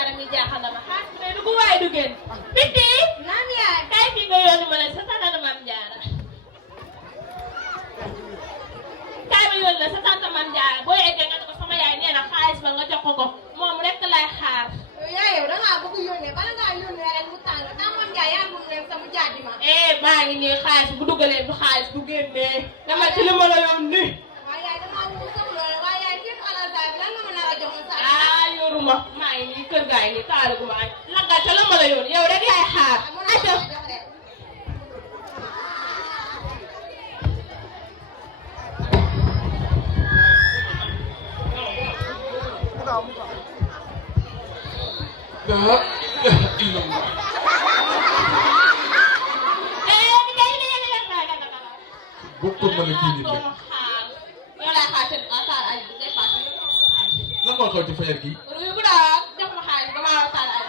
jaara mi jaaxal na ma xaar bu dee dugg waaye du génn Binti naam yaay kay fi nga yónni ma ne sa tante Mam Jaara kay ma yónni la sa tante Mam Jaara boo yeggee nga ne ko sama yaay nee na xaalis ba nga jox ko moom rek lay xaar yaay yow da ngaa bëgg yónnee bala ngaa yónnee rek mu tàng tàmmoon njaay yaa moom ne sama jaadi ma maa ngi nii xaalis bu duggalee bu xaalis bu génnee dama ci li ma la yónni waaye yaay damaa wut sax loolu waaye yaay képp alal daal bi lan nga ma nar a jox ma yoruma maa ngi nii kër gaa yi nii taaligu maa ngi lagga ca la ma la yónni yow rek yaay xaar aco bokkul ma ne kii nit rek yow laa xaar seen taal ay bu dépassé lan moo xew ci fajar gi ruy bu daa jox ma xaalis damaa taal ay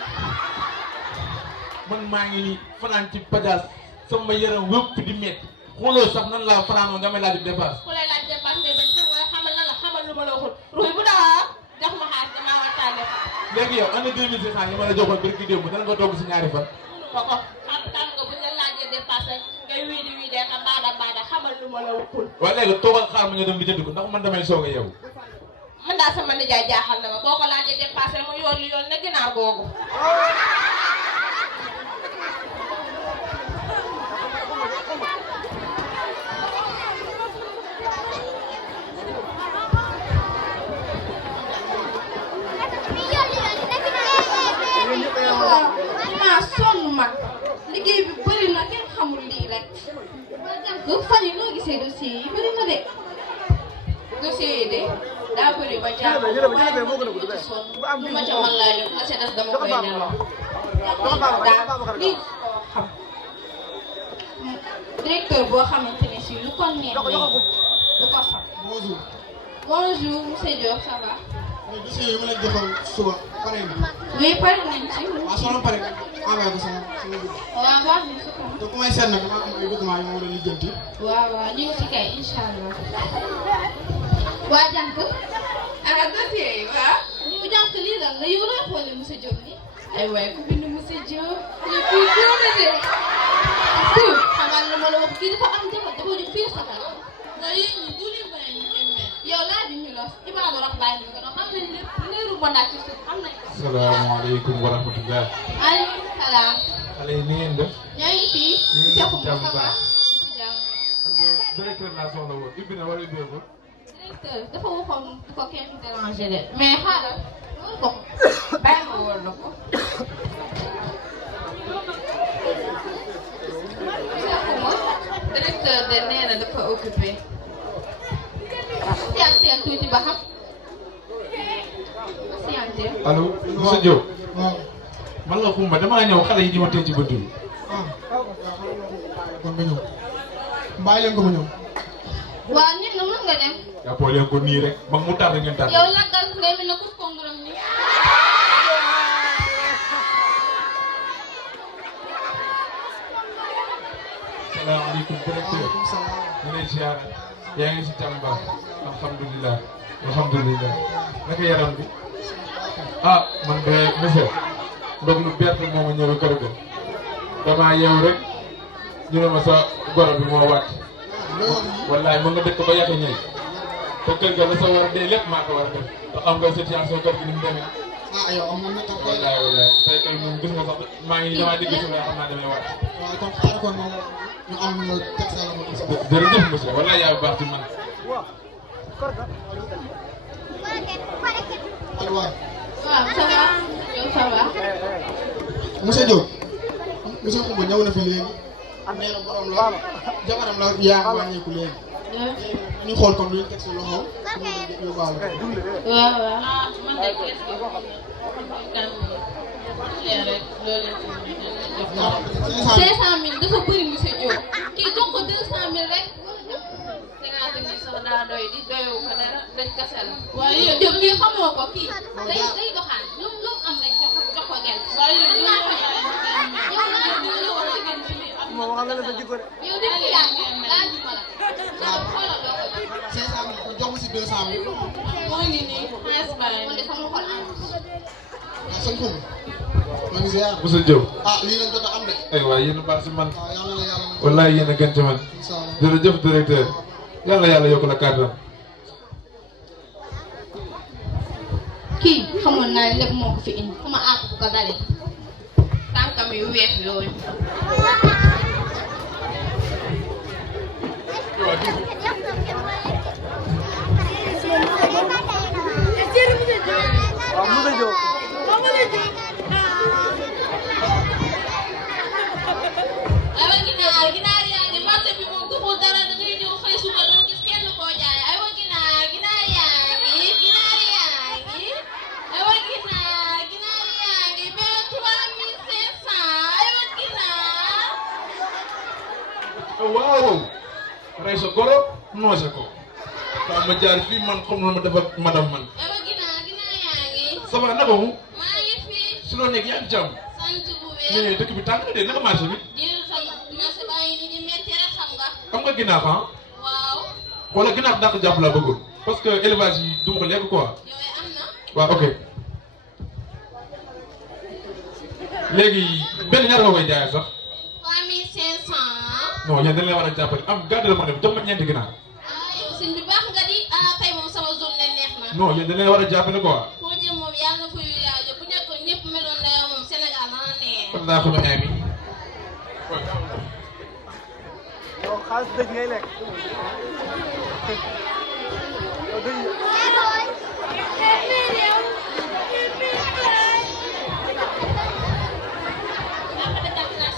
man maa ngi ni fanaan ci pajaas sama yaram wëpp di métti xooloo sax nan laa fanaanoon nga may laaj dépasse ku lay laaj dépasse ngay bañ xam nga xamal na la xamal lu ma la waxul ruy bu daa jox ma xaalis damaa taal léegi yow ana 2500 yi ma la joxoon barki démb dana nga togg si ñaari fan ko xam nga bu ñu la laajee dépasse ngay wii di wii dee ka baada xamal lu ma la waxul waaye léegi toogal xaar ma ñu dem di jënd ko ndax man damay soog a yeewu man daal sama nijaay jaaxal na ma boo ko laajee dépassé mu yoon na ginaar googu maa sonn man liggéey bi bëri na kenn xamul lii rek ba jànk fan yi noo gisee dossier yi bëri na de dossier yi de daa bëri ba jànk waaye lu ma ca man laa def assez des dama koy nelaw daal lii xam directeur boo xamante ne si lu ko neex lu ko xam bonjour monsieur Diop ça va dossier yi ma leen joxoon suba pare na. oui pare nañ ci. waaw soo leen pare envoyé ko sama guddi. waaw waaw bi su ko. te ku may seet nag damaa am ay documents yu ma war a lijjanti. waaw waaw ñu ngi ci kay incha allah. waa jànk. ah dossier yi waaw. ñu jànk lii lan la yow looy xoolee monsieur Diop nii. ay waay ku bind monsieur Diop. ñu kii Diop la de. tout xamal na ma la wax kii dafa am jabar dafa jóg fii sa kanam. nga yéen ñi bu ñu bàyyi ñu ngi mel. yow laa bi ñu los Ibrahima wax bàyyi ñu ko doon xam nañ lépp leeru bondaat ci suuf xam nañ ko. salaamaaleykum wa rahmatulah. maaleykum salaam. xale yi ni ngeen def. ñoo ngi fii. ñu ngi joxu ci jàmm ma bu baax. ci jàmm. directeur laa soxla woon ubbi na wala ubbi ko. directeur dafa waxoon du ko kenn déranger de. mais xaaral wóor ko bàyyi ma wóor la ko. directeur de nee na dafa occupé. scientifique tuuti ba xam. scientifique. allo monsieur Diop. waaw. man la Xumba damaa ñëw xale yi di ma tëj ci bëtt bi. kon nga ñëw. bàyyi leen ko ma ñëw. waaw nit na mën nga dem. jàppoo leen ko nii rek mag mu tardé ngeen tardé. yow laggal ngay mel ne kus konguram ni. salaamaaleykum directeur. waaleykum salaam. ñu lay ziar yaa ngi si jàmm baax alhamdulilah alhamdulilah naka yaram bi ah man de monsieur ndog lu bett moo ma ñëw kër ga damaa yeew rek ñu ne ma sa goro bi moo wàcc wallaay mën nga dëkk ba yàq ñëw te kër ga la sa war a dee lépp maa ko war a def te xam nga situation kër gi ni mu demee ah yow amul na toog wallaay wallaay tey kay moom gis nga sax maa ngi damaa dégg si waaye xam naa damay wàcc waaw kon xaaral kon moom ñu am na teg sa la ma sa bopp. jërëjëf monsieur wallaay yaa baax ci man allo waay. waaw ça va. yow ça va. monsieur Diop. monsieur Xumba ñëw na fi léegi. nee na borom la jabaram la yaa wàññeeku léegi. ñu xool kon luñ teg si loxo ñu yóbbaale ko. waaw waaw. ah man de kees gi kan rek loolu ñaar 500 000 dafa bëri monsieur Diop. kii jox ko 200 000 rek. 50 000 sax daa doy di doyoo ko dara dañ kase la. waaye yow Diop kii xamoo ko kii. day doxaan lu mu am rek jox ko genn. waaye yow yow laa war a gën ci lii. yow def ci yaa laaj ma la. yow xoolal doo ko jox. 500 000 ko jox ma si 200 000. moo ngi nii xaalis bàyyi man de sama xol am. sëñ Koungheul maa ngi ziar Moussa Diop ah lii lañ jot a am de ay waay yéen a baax si man waaw yal na la yàlla wallaay yéen a gën ci man incha allah jërëjëf directeur yàlla yàlla yokk la kàttan kii xamoon naa lépp moo ko fi indi sama àpp bu ko dalee tànkam yu weex yooyu aywa ginaar yaa ngi marché bi moom tuxul dara da ngay ñëw xëy suba doo gis kenn koo jaay aywa ginaar yaa ngi aywa ginaar yaa ngi ba 3500 aywa ginaar waaw rey sa goro noose ko waaw ma jaar fii man xam na ma dafa madame man aywa ginaar yaa ngi ça va naka mu maa ngi fi si loo nekk yaa ngi jàmm sant bu wér mais dëkk bi tàng na de naka marché bi jël sa marché baa ngi ni metti rek xam nga xam nga ginnaaw ah waaw wala ginnaaw dàq jàpp laa bëggoon parce que élevage yi du ma ko lekk quoi yooyu am na waaw ok léegi benn ñaar nga koy jaayee sax 3500 non yéen dañ leen war a jàppale am garde la ma dem jox ma ñeenti ginnaaw yow sëñ bi baax nga di tey moom sama zone neex na non yéen dañ leen war a jàppale quoi foo jëm moom yàlla na fa yu yaajo bu nekkoon ñëpp meloon na yow moom Sénégal dana neex kon daa xam ne ami yow xaalis dëgg ngay lekk yow dëgg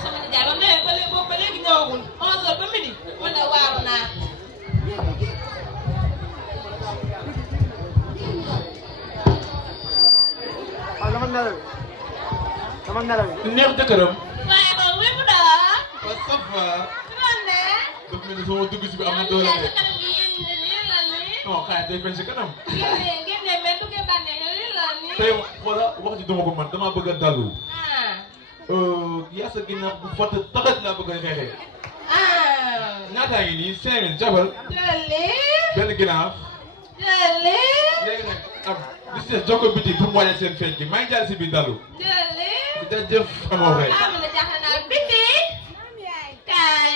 sama nijaay ba mu demee ba léegi boobu ba léegi ñëwagul 11h ba midi man de waaru naa ah dama nelaw neex jëkkëram waaye moom wépp daa wa ça va su ma ne daf mel ni sama dugg si bi am na doole yaa de sa kanam gi yéen lii la nii non xaar day feeñ si kanam génne mais duggee bànneex lii la nii tey wala wax ji duma ko man damaa bëgg a dallu ah yaa sa ginnaaw bu fott taxat laa bëgg a xeexee ah ñaataa ngi nii 5000 jabal jëli benn ginnaaw jëli léegi nag am gis nga jokko biti pour mu wàññi seen feeñ gi maa ngi jaar si biir dallu jëli jërëjëf amoo fay ah man de jaaxle naa biti kaay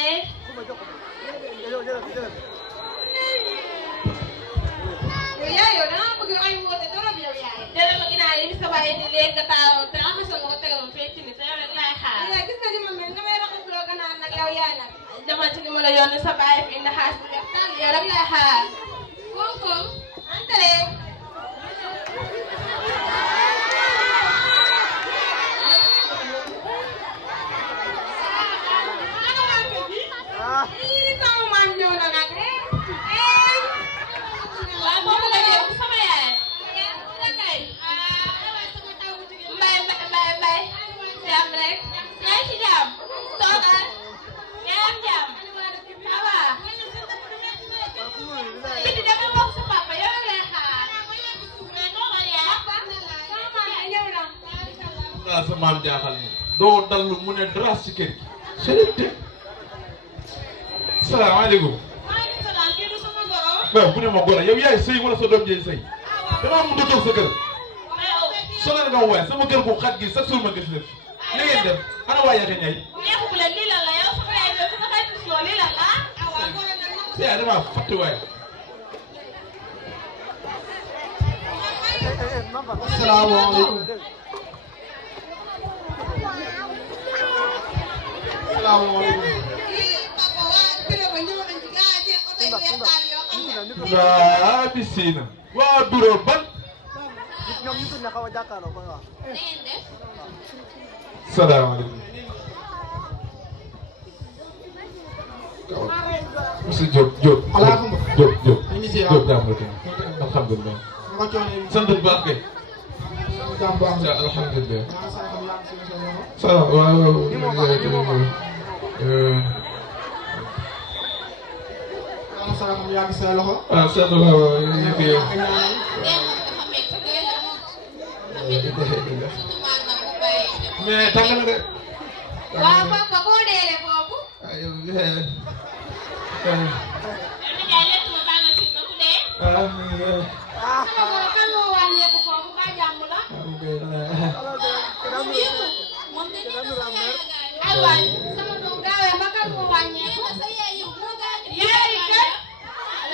yaay yow dama bëgg ay woote trop yow yaay jëlee ma ginnaaw yi sa baay di léegi nga taaw te am sa nga ko tegaloon fee ci ni te yow rek laay xaar yaay gis nga ni ma mel nga may raxasloo gannaaw nag yow yaay nag demal ci ni ma la yónnee sa baay fi indi xaalis bi nga tànn yow rek laay xaar koom-koom entré waaw boo bëgg a ñëw sama yaay mbay jàmm rek yaa ngi ci jàmm toogal yaa am jàmm ça va Idi dama wax sa papa yow rek lay xaar mais toogal yaa waaw sa maam jaaxal ni doo dallu mu ne dara si kër gi sëriñ salaamaaleykum maaleykum salaam kii du sama goro waaw bu ne ma goro yow yaay sëy wala sa doom jëy sëy damaa mun a toog sa kër sonal nga waaye sama kër bu xat gi chaque jour ma gis leen na ngeen def ana waa yaxe ñay neexu bu leen lii lan la yow sama yaay yow sama xarit si yow lii lan la yaa damaa fàtte waaye asalaamaaleykum waa bisiina waa bureau ban ñoom ñu tudd na xaw a jàkkaarloo koy wax na ngeen def salaamaaleykum monsieur Diop Diop Alaakumba. Diop Diop ñu ngi ziar. Diop jàmm rek alhamdulilah nga coono sant bu baax kay jàmm baax na alhamdulilah maa sa xam yaa ngi si sa loxo ça va waaw maa sa xam yaa ngi sa loxo waaw ça va waaw dee moom dafa métti dee la surtout maanaam bu bàyyi dem mais tàng na de waaw papa koo deele foofu yow yow nijaay lekk ma baa nga fi na ku dee kan moo wàññeeku foofu ba jàmm la waay sama doom gaawee ba kan moo wàññeeku sa yaay yow moo gaaw yaay kat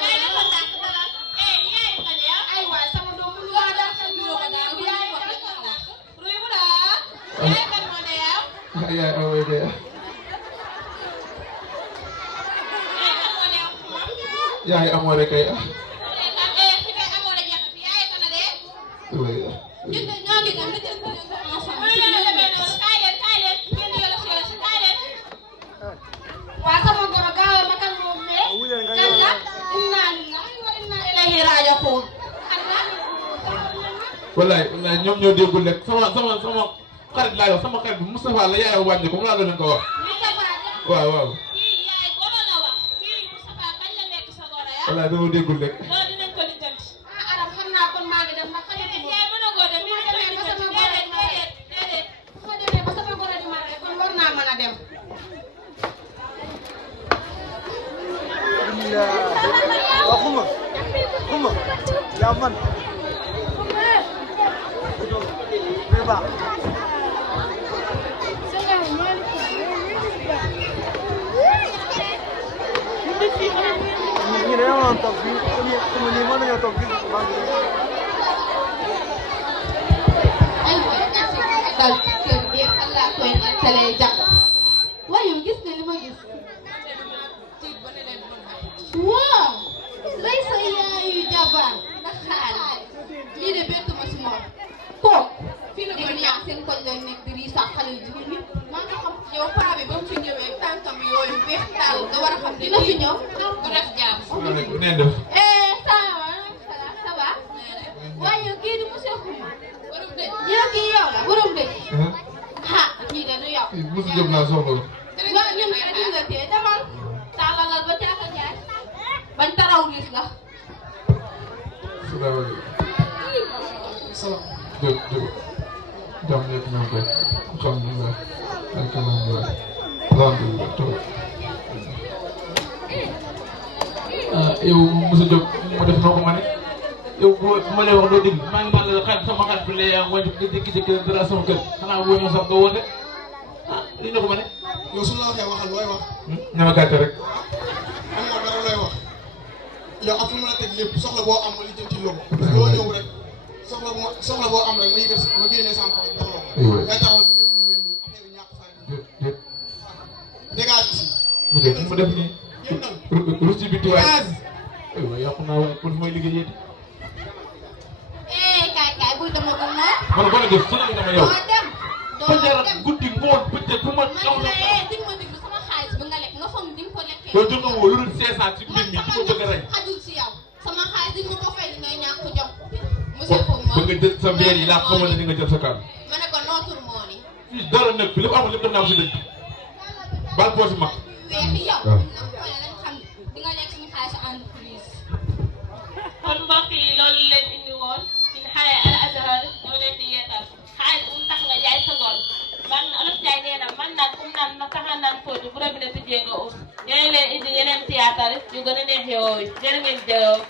yaay dafa tàkk dara yaay kan ya ay waay sama doom mu lu waa daal sa bureau ba daal yaay kan ruy mu daa yaay kan moo ne yow yaay awee de yaay kan moo ne yow yaay amoo rek ay waa sama goro gaawee ma kan moom mais kan la inna lillahi wa inna ilayhi raaji'uun wallaay ñoom ñoo déggul rek sama xarit laa yow sama xarit bi Moustapha la yaay wàññi ko mu laa doon ko wax waaw waaw wallaay dama déggul rek Arab xam naa kon maa ngi dem ma xale ko ma demee ba sama goro di ma rek kon war naa mën a dem Xuma yaa man mais baax ñi dañoo waroon toog fii comme nii mën nañoo toog fii ay waay dal kër bi Allah koy nettalee jàpp waaye yow gis nga li ma gis waaw rey sa yaayu jabar ndax xaar lii de bett ma si moom toog fii la koy ñaax seen koñ lay nekk di rii sax xale yu jigéen ñi maa ngi xam yow paa bi ba mu fi ñëwee tànkam yooyu weex taal nga war a xam dina fi ñëw bu def jàmm neen def ça va waaye yow kii di monsieur Xuma borom dëj yow kii yow la borom dëj ah kii de du yow Moussa Diop laa soxla nga ñun ñu nga tee demal tàllalal ba caaka jaay bañ taraw lis la salaamaaleykum dëgg jàmm nekk ñoo koy alhamdulilah alhamdulilah alhamdulilah toog yow Moussa Diop ma def noo ko ma ne yow bu ma lay wax doo dégg maa ngi maa la xarit sama xarit bi lay wàññi ko jékki-jékki dara sama kër xanaa boo ñëw sax nga woote lii na ko ma ne yow su la waxee waxal looy wax. na ma gàtte rek am nga dara looy wax yow ak fu mu la teg lépp soxla boo am ma lijjanti loo loo ñëw rek soxla boo am rek ma yëgal ma génnee sama poche jox la ko. ngay taxaw di def lu mel nii affaire ñàkk fay. dégage ici. mu def nii génnal. rusi bi tuwaay waaw yàqu naa waaye kon mooy liggéey kaay buy dama ko noor man boo def sonal nga ma yow doo dem fajar guddi ngoon bëccëg fu ma aw na di ma déglu sama xaalis bi nga lekk nga foog ni di nga ko lekkee yow jot nga woo lu dul 500 ci mbir mi di ko bëgg a rey xajul si yow sama xaalis di ma ko fay di ngay ñàkk jom monsieur Xuma bëgg nga jël sa mbeer yi laa xamal ne nga jël sa kàddu ma ne ko nootul moo ni fii dara nekk fi lépp amul lépp def naa ko si dëkk bal poosi mag weexi yow waaw. lañ xam di nga lekk suñu xaalis entreprise kon mbokk yi loolu leen indi woon ci xale Al Azhar ñoo leen di yeetal xaalis bu mu tax nga jaay sa gol man Olof Njaay nee na man nag naan na taxa naan fóotu bu robinet tijjee nga us ñoo leen indi yeneen théâtre yu gën a neex yooyu jërë ngeen jëf